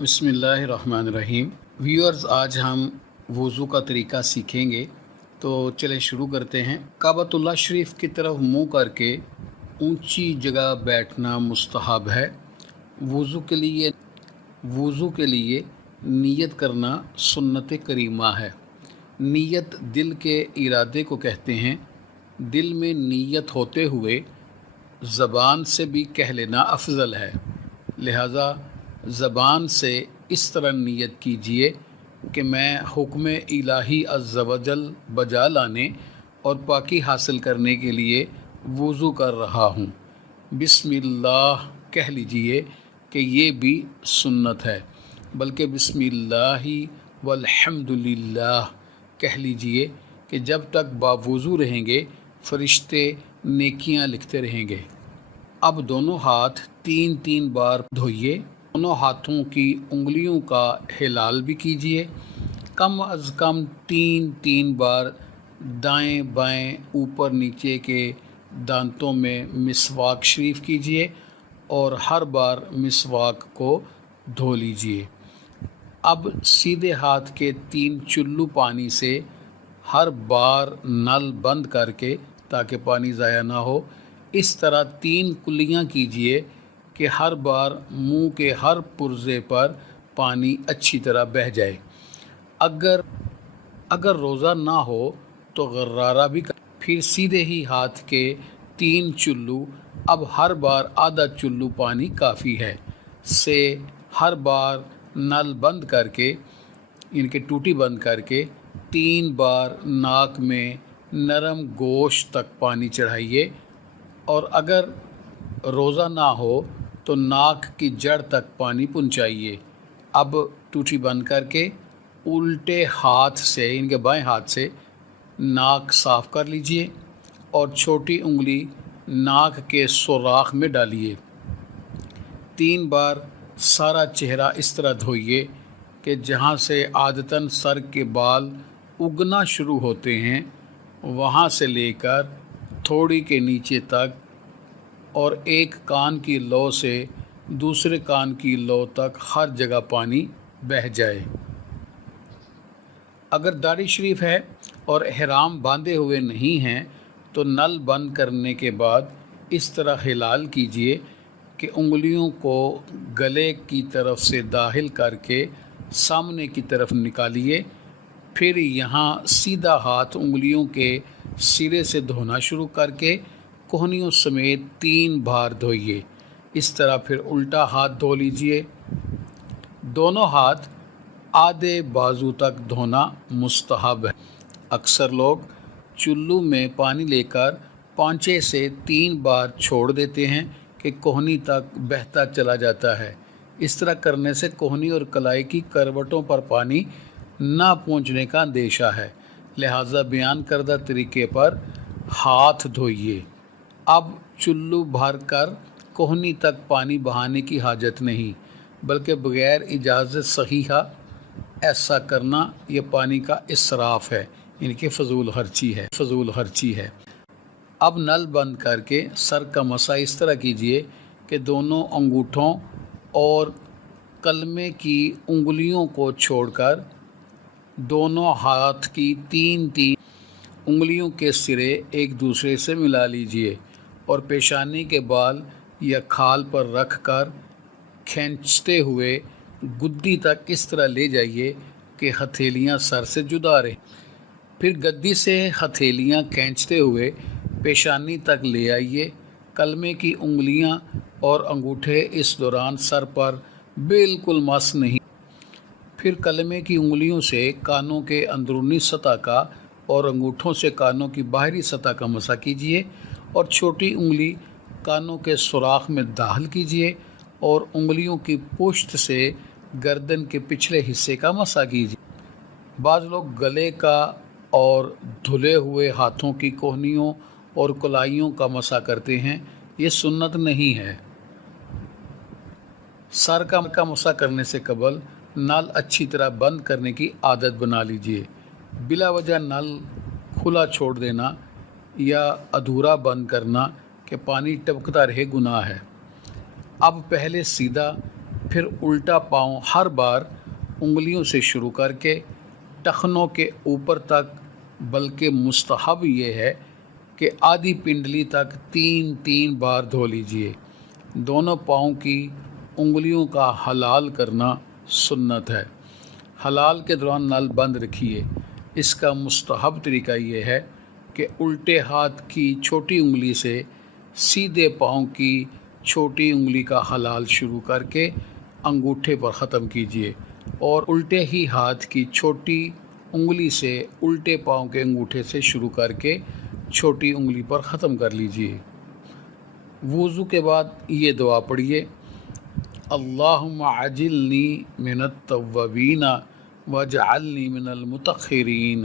बिस्मिल्लाहिर्रहमानिर्रहीम। व्यूअर्स, आज हम वज़ू का तरीका सीखेंगे, तो चले शुरू करते हैं। काबतुल्लाह शरीफ की तरफ मुंह करके ऊंची जगह बैठना मुस्तहब है। वज़ू के लिए नियत करना सुन्नत करीमा है। नियत दिल के इरादे को कहते हैं। दिल में नियत होते हुए ज़बान से भी कह लेना अफजल है। लिहाजा ज़बान से इस तरह नियत कीजिए कि मैं हुक्म इलाही अज़्ज़ व जल बजा लाने और पाकी हासिल करने के लिए वज़ू कर रहा हूँ। बिस्मिल्लाह कह लीजिए कि ये भी सुन्नत है, बल्कि बिस्मिल्लाहि वल्हम्दुलिल्लाह कह लीजिए कि जब तक बावज़ू रहेंगे फ़रिश्ते नेकियां लिखते रहेंगे। अब दोनों हाथ 3-3 बार धोइए। दोनों हाथों की उंगलियों का हिलाल भी कीजिए। कम अज़ कम 3-3 बार दाएं बाएं ऊपर नीचे के दांतों में मिसवाक शरीफ कीजिए और हर बार मिसवाक को धो लीजिए। अब सीधे हाथ के 3 चुल्लू पानी से हर बार नल बंद करके, ताकि पानी ज़ाया ना हो, इस तरह 3 कुल्लियाँ कीजिए कि हर बार मुंह के हर पुर्जे पर पानी अच्छी तरह बह जाए। अगर रोज़ा ना हो तो गर्रारा भी फिर सीधे ही हाथ के 3 चुल्लू, अब हर बार आधा चुल्लू पानी काफ़ी है, से हर बार नल बंद करके, इनके टूटी बंद करके 3 बार नाक में नरम गोश्त तक पानी चढ़ाइए। और अगर रोज़ा ना हो तो नाक की जड़ तक पानी पहुँचाइए। अब टूटी बंद करके उल्टे हाथ से, इनके बाएं हाथ से नाक साफ़ कर लीजिए और छोटी उंगली नाक के सुराख में डालिए। 3 बार सारा चेहरा इस तरह धोइए कि जहाँ से आदतन सर के बाल उगना शुरू होते हैं वहाँ से लेकर थोड़ी के नीचे तक, और एक कान की लौ से दूसरे कान की लौ तक हर जगह पानी बह जाए। अगर दाढ़ी शरीफ है और इहराम बांधे हुए नहीं हैं तो नल बंद करने के बाद इस तरह हिलाल कीजिए कि उंगलियों को गले की तरफ से दाखिल करके सामने की तरफ निकालिए। फिर यहाँ सीधा हाथ उंगलियों के सिरे से धोना शुरू करके कोहनियों समेत 3 बार धोइए। इस तरह फिर उल्टा हाथ धो लीजिए। दोनों हाथ आधे बाजू तक धोना मुस्तहब है। अक्सर लोग चुल्लू में पानी लेकर पांचे से 3 बार छोड़ देते हैं कि कोहनी तक बहता चला जाता है। इस तरह करने से कोहनी और कलाई की करवटों पर पानी ना पहुंचने का अंदेशा है। लिहाजा बयान करदा तरीके पर हाथ धोइए। अब चुल्लू भर कर कोहनी तक पानी बहाने की हाजत नहीं, बल्कि बग़ैर इजाज़त सहीहा ऐसा करना यह पानी का इसराफ़ है, इनकी फजूल खर्ची है। अब नल बंद करके सर का मसा इस तरह कीजिए कि दोनों अंगूठों और कलमे की उंगलियों को छोड़कर दोनों हाथ की 3-3 उंगलियों के सिरे एक दूसरे से मिला लीजिए और पेशानी के बाल या खाल पर रख कर खींचते हुए गुद्दी तक इस तरह ले जाइए कि हथेलियां सर से जुदा रहें। फिर गद्दी से हथेलियां खींचते हुए पेशानी तक ले आइए। कलमे की उंगलियां और अंगूठे इस दौरान सर पर बिल्कुल मस नहीं। फिर कलमे की उंगलियों से कानों के अंदरूनी सतह का और अंगूठों से कानों की बाहरी सतह का मसा कीजिए और छोटी उंगली कानों के सुराख में दाखिल कीजिए और उंगलियों की पुश्त से गर्दन के पिछले हिस्से का मसा कीजिए। बाज़ लोग गले का और धुले हुए हाथों की कोहनियों और कलाइयों का मसा करते हैं, ये सुन्नत नहीं है। सर का मसा करने से कबल नल अच्छी तरह बंद करने की आदत बना लीजिए। बिला वजह नल खुला छोड़ देना या अधूरा बंद करना कि पानी टपकता रहे गुनाह है। अब पहले सीधा پھر الٹا پاؤں ہر بار انگلیوں سے شروع کر کے ٹخنوں کے اوپر تک، بلکہ مستحب یہ ہے کہ آدھی پنڈلی تک 3 بار دھو لیجئے۔ دونوں پاؤں کی انگلیوں کا حلال کرنا سنت ہے۔ حلال کے دوران نل بند رکھیے۔ اس کا مستحب طریقہ یہ ہے کہ الٹے ہاتھ کی چھوٹی انگلی سے سیدھے پاؤں کی چھوٹی انگلی کا حلال شروع کر کے انگوٹھے پر ختم کیجیے، اور الٹے ہی ہاتھ کی چھوٹی انگلی سے الٹے پاؤں کے انگوٹھے سے شروع کر کے چھوٹی انگلی پر ختم کر لیجیے۔ وضو کے بعد یہ دعا پڑھیے: اللہم عجلنی من التوابین واجعلنی من المتاخرین۔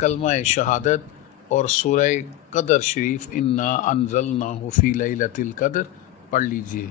کلمہ شہادت اور سورہ قدر شریف انا انزلناہ فی لیلۃ القدر پڑھ لیجیے۔